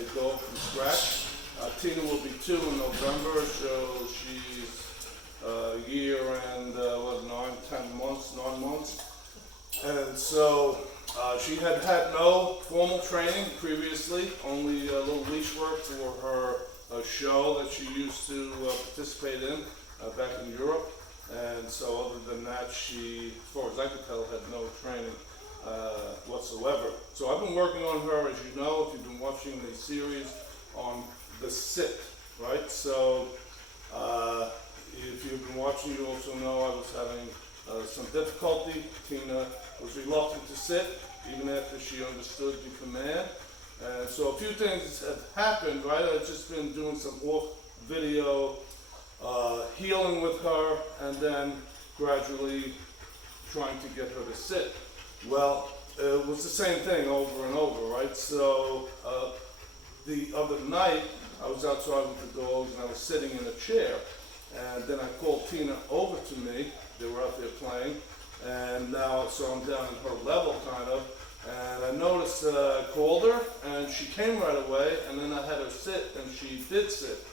a dog from scratch. Tina will be 2 in November, so she's a year and 9 months. And so she had no formal training previously, only a little leash work for her show that she used to participate in back in Europe. And so other than that, she, as far as I could tell, had no training whatsoever. So I've been working on her, as you know, if you've been watching the series on the sit, right? So if you've been watching, you also know I was having some difficulty. Tina was reluctant to sit, even after she understood the command. And so a few things have happened, right? I've just been doing some off video healing with her, and then gradually trying to get her to sit. Well, it was the same thing over and over, right? So the other night, I was outside with the dogs and I was sitting in a chair, and then I called Tina over to me. They were out there playing, and now so I'm down at her level kind of, and I noticed that I called her and she came right away, and then I had her sit and she did sit.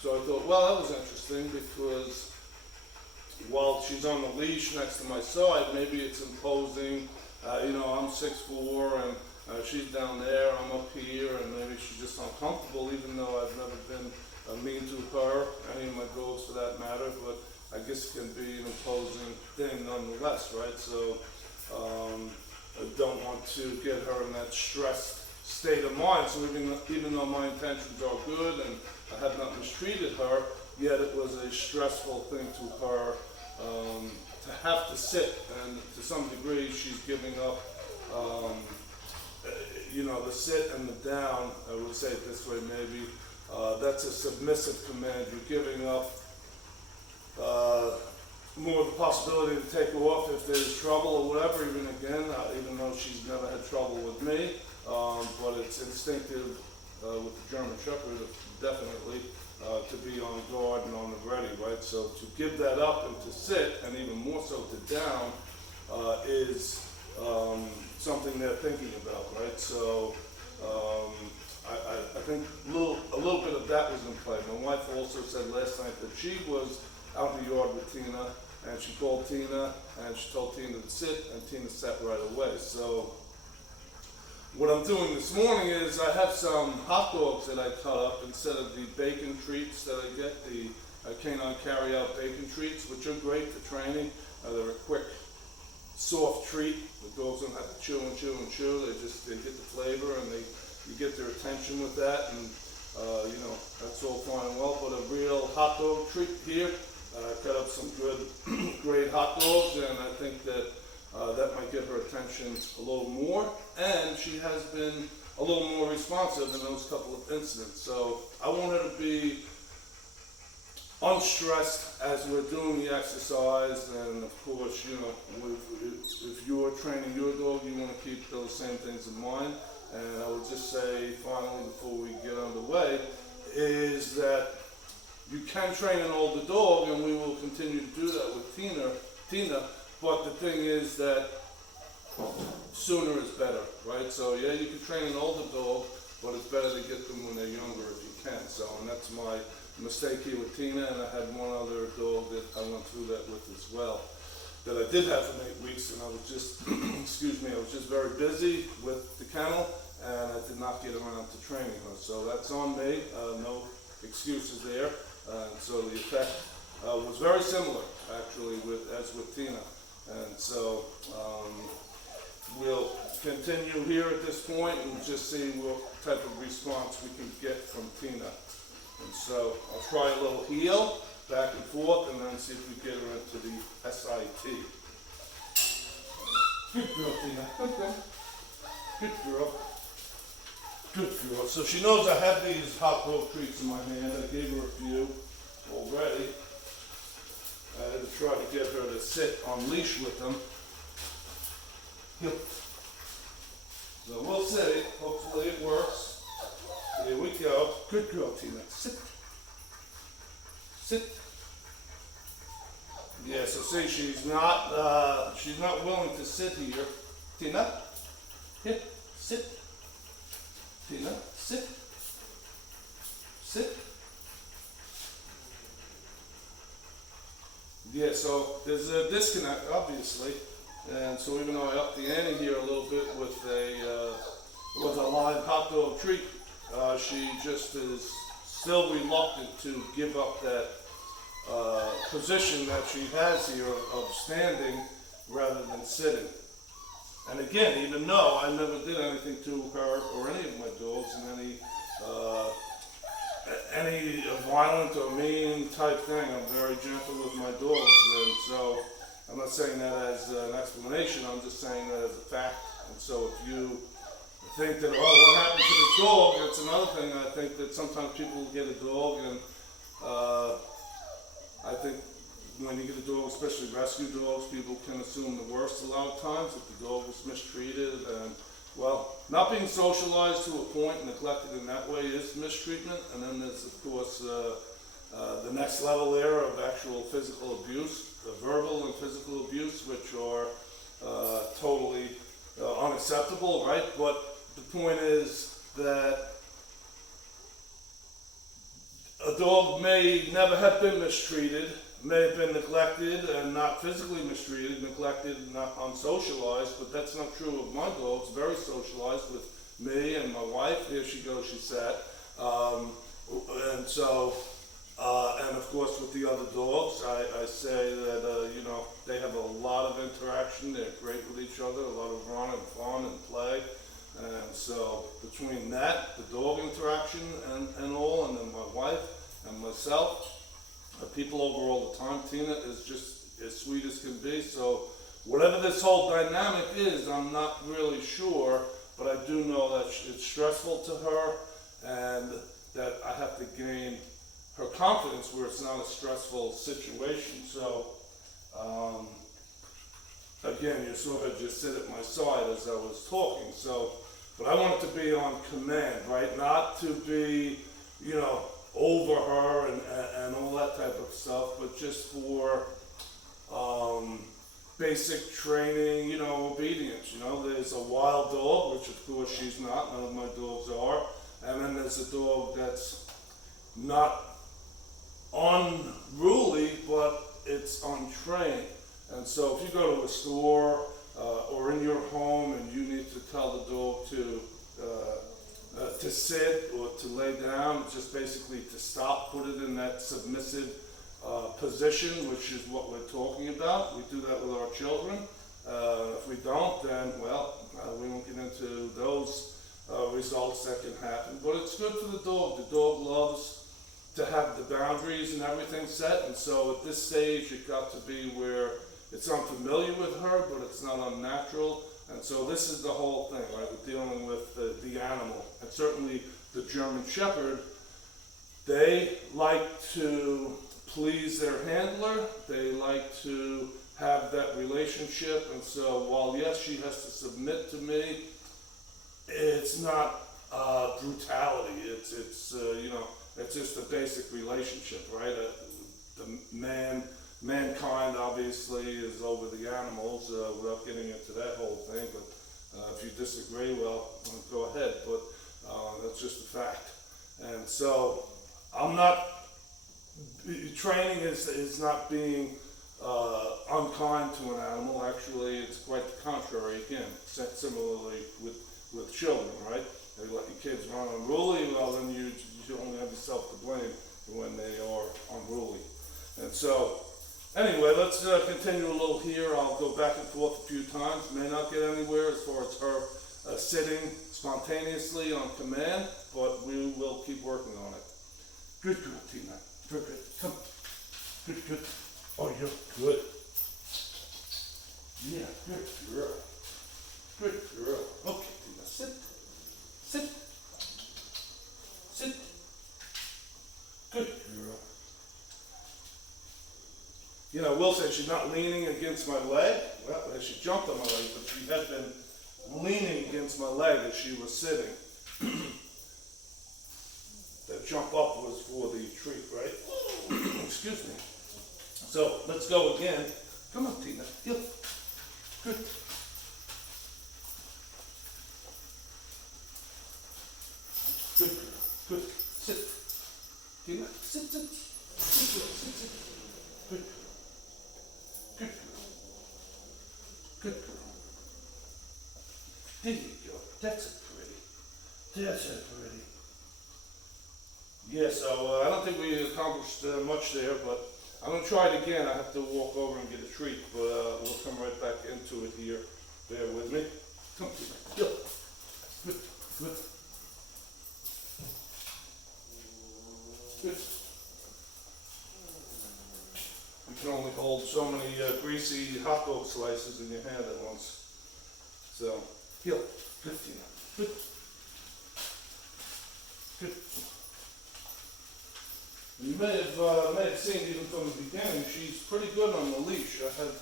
So I thought, well, that was interesting, because while she's on the leash next to my side, maybe it's imposing. I'm 6'4", and she's down there, I'm up here, and maybe she's just uncomfortable, even though I've never been mean to her, any of my dogs for that matter, but I guess it can be an imposing thing nonetheless, right? So I don't want to get her in that stressed state of mind. So even though my intentions are good and I have not mistreated her, yet it was a stressful thing to her to have to sit, and to some degree she's giving up the sit and the down. I would say it this way maybe. That's a submissive command. You're giving up more of the possibility to take off if there's trouble or whatever, even though she's never had trouble with me. But it's instinctive with the German Shepherd, definitely, to be on guard and on the ready, right? So to give that up and to sit, and even more so to down, is something they're thinking about, right? So I think a little bit of that was in play. My wife also said last night that she was out in the yard with Tina, and she called Tina, and she told Tina to sit, and Tina sat right away. So what I'm doing this morning is I have some hot dogs that I cut up instead of the bacon treats that I get, the canine carry-out bacon treats, which are great for training. They're a quick, soft treat. The dogs don't have to chew and chew and chew. They get the flavor, and you get their attention with that, and that's all fine and well. But a real hot dog treat here. Cut up some good, great hot dogs, and I think that that might get her attention a little more. And she has been a little more responsive in those couple of incidents. So I want her to be unstressed as we're doing the exercise. And of course, if you're training your dog, you want to keep those same things in mind. And I would just say, finally, before we get underway, is that you can train an older dog, and we will continue to do that with Tina. But the thing is that sooner is better, right? So yeah, you can train an older dog, but it's better to get them when they're younger if you can. So, and that's my mistake here with Tina, and I had one other dog that I went through that with as well, that I did have for 8 weeks, and I was just, I was just very busy with the kennel, and I did not get around to training her. So that's on me, no excuses there. So the effect was very similar, actually, as with Tina. And so we'll continue here at this point and just see what type of response we can get from Tina. And so I'll try a little heel, back and forth, and then see if we get her into the SIT. Good girl, Tina. Okay. Good girl. Good girl. So she knows I have these hot dog treats in my hand. I gave her a few already. I had to try to get her to sit on leash with them. Yep. So we'll see. Hopefully it works. Here we go. Good girl, Tina. Sit. Sit. Yeah, so see, she's not willing to sit here. Tina, hit, sit. Tina, sit. Sit. Yeah, so there's a disconnect, obviously, and so even though I upped the ante here a little bit with a live hot dog treat, she just is still reluctant to give up that position that she has here of standing rather than sitting. And again, even though I never did anything to her or any of my dogs in any violent or mean type thing, I'm very gentle with my dogs, and so I'm not saying that as an explanation, I'm just saying that as a fact. And so if you think that, oh, what happened to this dog, that's another thing. I think that sometimes people get a dog, and I think when you get a dog, especially rescue dogs, people can assume the worst a lot of times, if the dog was mistreated. And well, not being socialized to a point, neglected in that way, is mistreatment. And then there's, of course, the next level there of actual physical abuse, verbal and physical abuse, which are totally unacceptable, right? But the point is that a dog may never have been mistreated, may have been neglected and not physically mistreated, neglected, not unsocialized, but that's not true of my dogs. Very socialized with me and my wife. Here she goes, she sat. And so, and of course with the other dogs, I say that, you know, they have a lot of interaction. They're great with each other, a lot of run and fun and play. And so between that, the dog interaction and all, and then my wife and myself, people over all the time, Tina is just as sweet as can be. So whatever this whole dynamic is, I'm not really sure, but I do know that it's stressful to her and that I have to gain her confidence where it's not a stressful situation. So again, you sort of just sit at my side as I was talking. So, but I want it to be on command, right? Not to be, you know, over her and all that type of stuff, but just for basic training, you know, obedience. You know, there's a wild dog, which of course she's not, none of my dogs are, and then there's a dog that's not unruly, but it's untrained. And so if you go to a store or in your home and you need to tell the dog to sit or to lay down, just basically to stop, put it in that submissive position, which is what we're talking about. We do that with our children. If we don't, then, well, we won't get into those results that can happen. But it's good for the dog. The dog loves to have the boundaries and everything set. And so at this stage, it got to be where it's unfamiliar with her, but it's not unnatural. And so this is the whole thing, right? We're dealing with the animal. And certainly the German Shepherd, they like to please their handler. They like to have that relationship. And so while, yes, she has to submit to me, it's not brutality. It's you know, it's just a basic relationship, right? The mankind obviously is over the animals, without getting into that whole thing, but if you disagree, well, go ahead, but that's just a fact. And so I'm not, training is not being unkind to an animal. Actually, it's quite the contrary. Again, similarly with children, right? They let your kids run unruly, well then you only have yourself to blame when they are unruly. And so, anyway, let's continue a little here. I'll go back and forth a few times. May not get anywhere as far as her sitting spontaneously on command, but we will keep working on it. Good girl, Tina. Good, good. Come. Good, good. Oh, you're good. Yeah, good girl. Good girl. Okay, Tina, sit. Sit. Sit. Good girl. You know, Will said she's not leaning against my leg. Well, she jumped on my leg, but she had been leaning against my leg as she was sitting. That jump up was for the treat, right? Excuse me. So let's go again. Come on, Tina. Good. Good. Good girl. Good. Sit. Yeah, so I don't think we accomplished much there, but I'm gonna try it again. I have to walk over and get a treat, but we'll come right back into it here. Bear with me. Come, go. Good, good, good. You can only hold so many greasy hot dog slices in your hand at once. So, heel, good, Tina. Good, good. You may have seen even from the beginning, she's pretty good on the leash. I had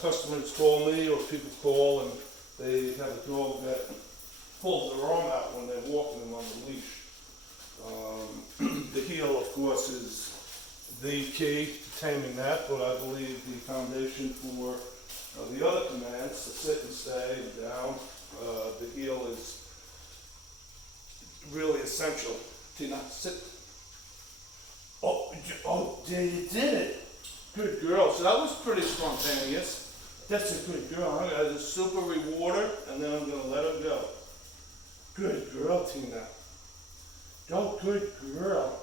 customers call me or people call and they have a dog that pulls their arm out when they're walking them on the leash. The heel, of course, is the key to taming that, but I believe the foundation for the other commands, the sit and stay and down, the heel is really essential. Tina, sit. Oh, yeah, you did it. Good girl. So that was pretty spontaneous. That's a good girl. I'm going to super reward her, and then I'm going to let her go. Good girl, Tina. Oh, good girl.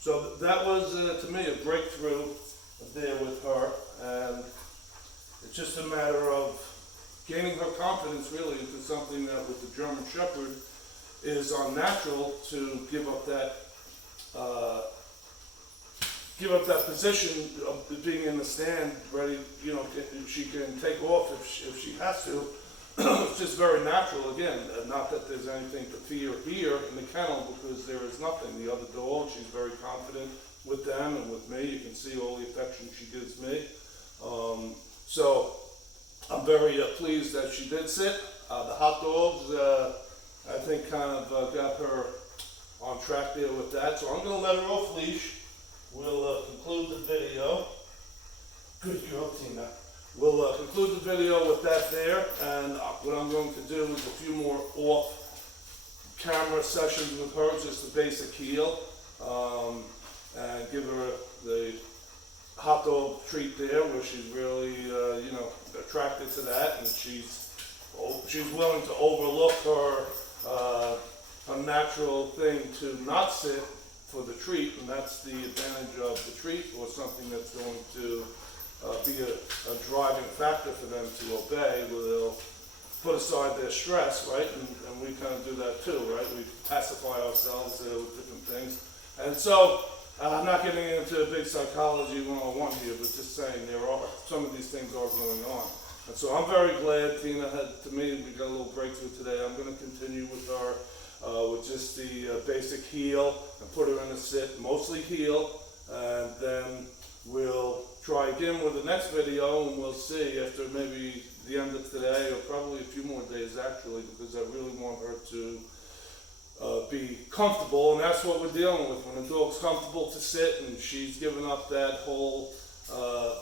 So that was, to me, a breakthrough there with her, and it's just a matter of gaining her confidence, really, into something that with the German Shepherd is unnatural to give up that position of being in the stand, ready, you know, she can take off if she has to. It's just very natural, again, not that there's anything to fear here in the kennel, because there is nothing. The other dog, she's very confident with them and with me. You can see all the affection she gives me. So I'm very pleased that she did sit. The hot dogs, I think, kind of got her on track there with that. So I'm going to let her off leash. We'll conclude the video. Good girl, Tina. We'll conclude the video with that there, and what I'm going to do is a few more off-camera sessions with her, just the basic heel, and give her the hot dog treat there, where she's really, you know, attracted to that, and she's willing to overlook her unnatural thing to not sit for the treat, and that's the advantage of the treat, or something that's going to be a driving factor for them to obey, where they'll put aside their stress, right? And we kind of do that too, right? We pacify ourselves with different things. And so, I'm not getting into a big psychology 101 here, but just saying some of these things are going on. And so I'm very glad Tina had, to me, we got a little breakthrough today. I'm going to continue with our with just the basic heel and put her in a sit, mostly heel, and then we'll try again with the next video, and we'll see after maybe the end of today, or probably a few more days actually, because I really want her to be comfortable, and that's what we're dealing with. When a dog's comfortable to sit and she's given up that whole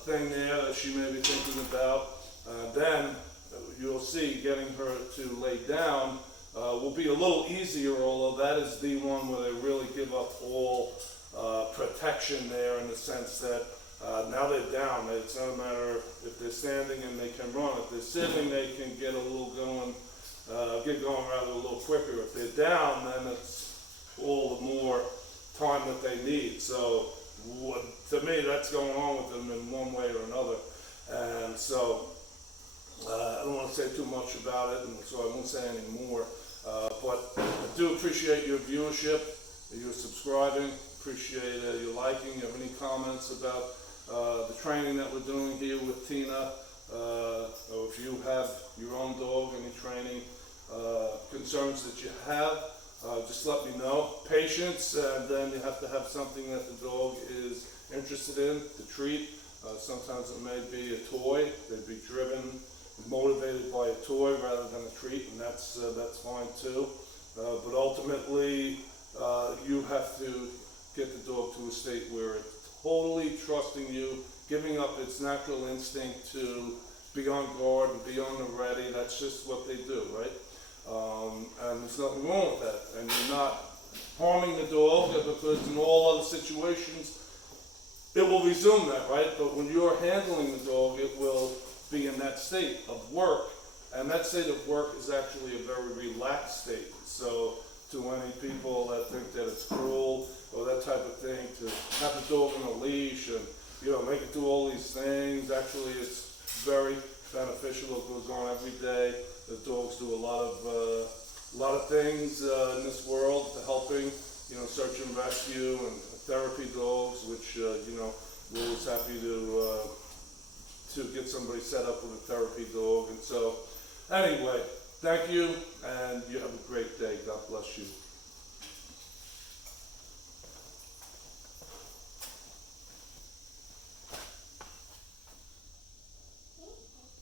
thing there that she may be thinking about, then you'll see getting her to lay down will be a little easier, although that is the one where they really give up all protection there, in the sense that now they're down. It's not a matter if they're standing and they can run. If they're sitting, they can get a little going, get going rather a little quicker. If they're down, then it's all the more time that they need. So to me, that's going on with them in one way or another. And so I don't want to say too much about it, and so I won't say any more. But I do appreciate your viewership, your subscribing, appreciate your liking. If you have any comments about the training that we're doing here with Tina, or if you have your own dog, any training concerns that you have, just let me know. Patience, and then you have to have something that the dog is interested in to treat. Sometimes it may be a toy. They'd be driven, motivated by a toy rather than a treat, and that's fine too. But ultimately, you have to get the dog to a state where it's totally trusting you, giving up its natural instinct to be on guard and be on the ready. That's just what they do, right? And there's nothing wrong with that. And you're not harming the dog, because in all other situations, it will resume that, right? But when you're handling the dog, it will be in that state of work, and that state of work is actually a very relaxed state. So to any people that think that it's cruel or that type of thing to have the dog on a leash and, you know, make it do all these things. Actually, it's very beneficial. It goes on every day. The dogs do a lot of things in this world to helping, you know, search and rescue and therapy dogs, which, you know, we're always happy to get somebody set up with a therapy dog. And so, anyway, thank you, and you have a great day. God bless you.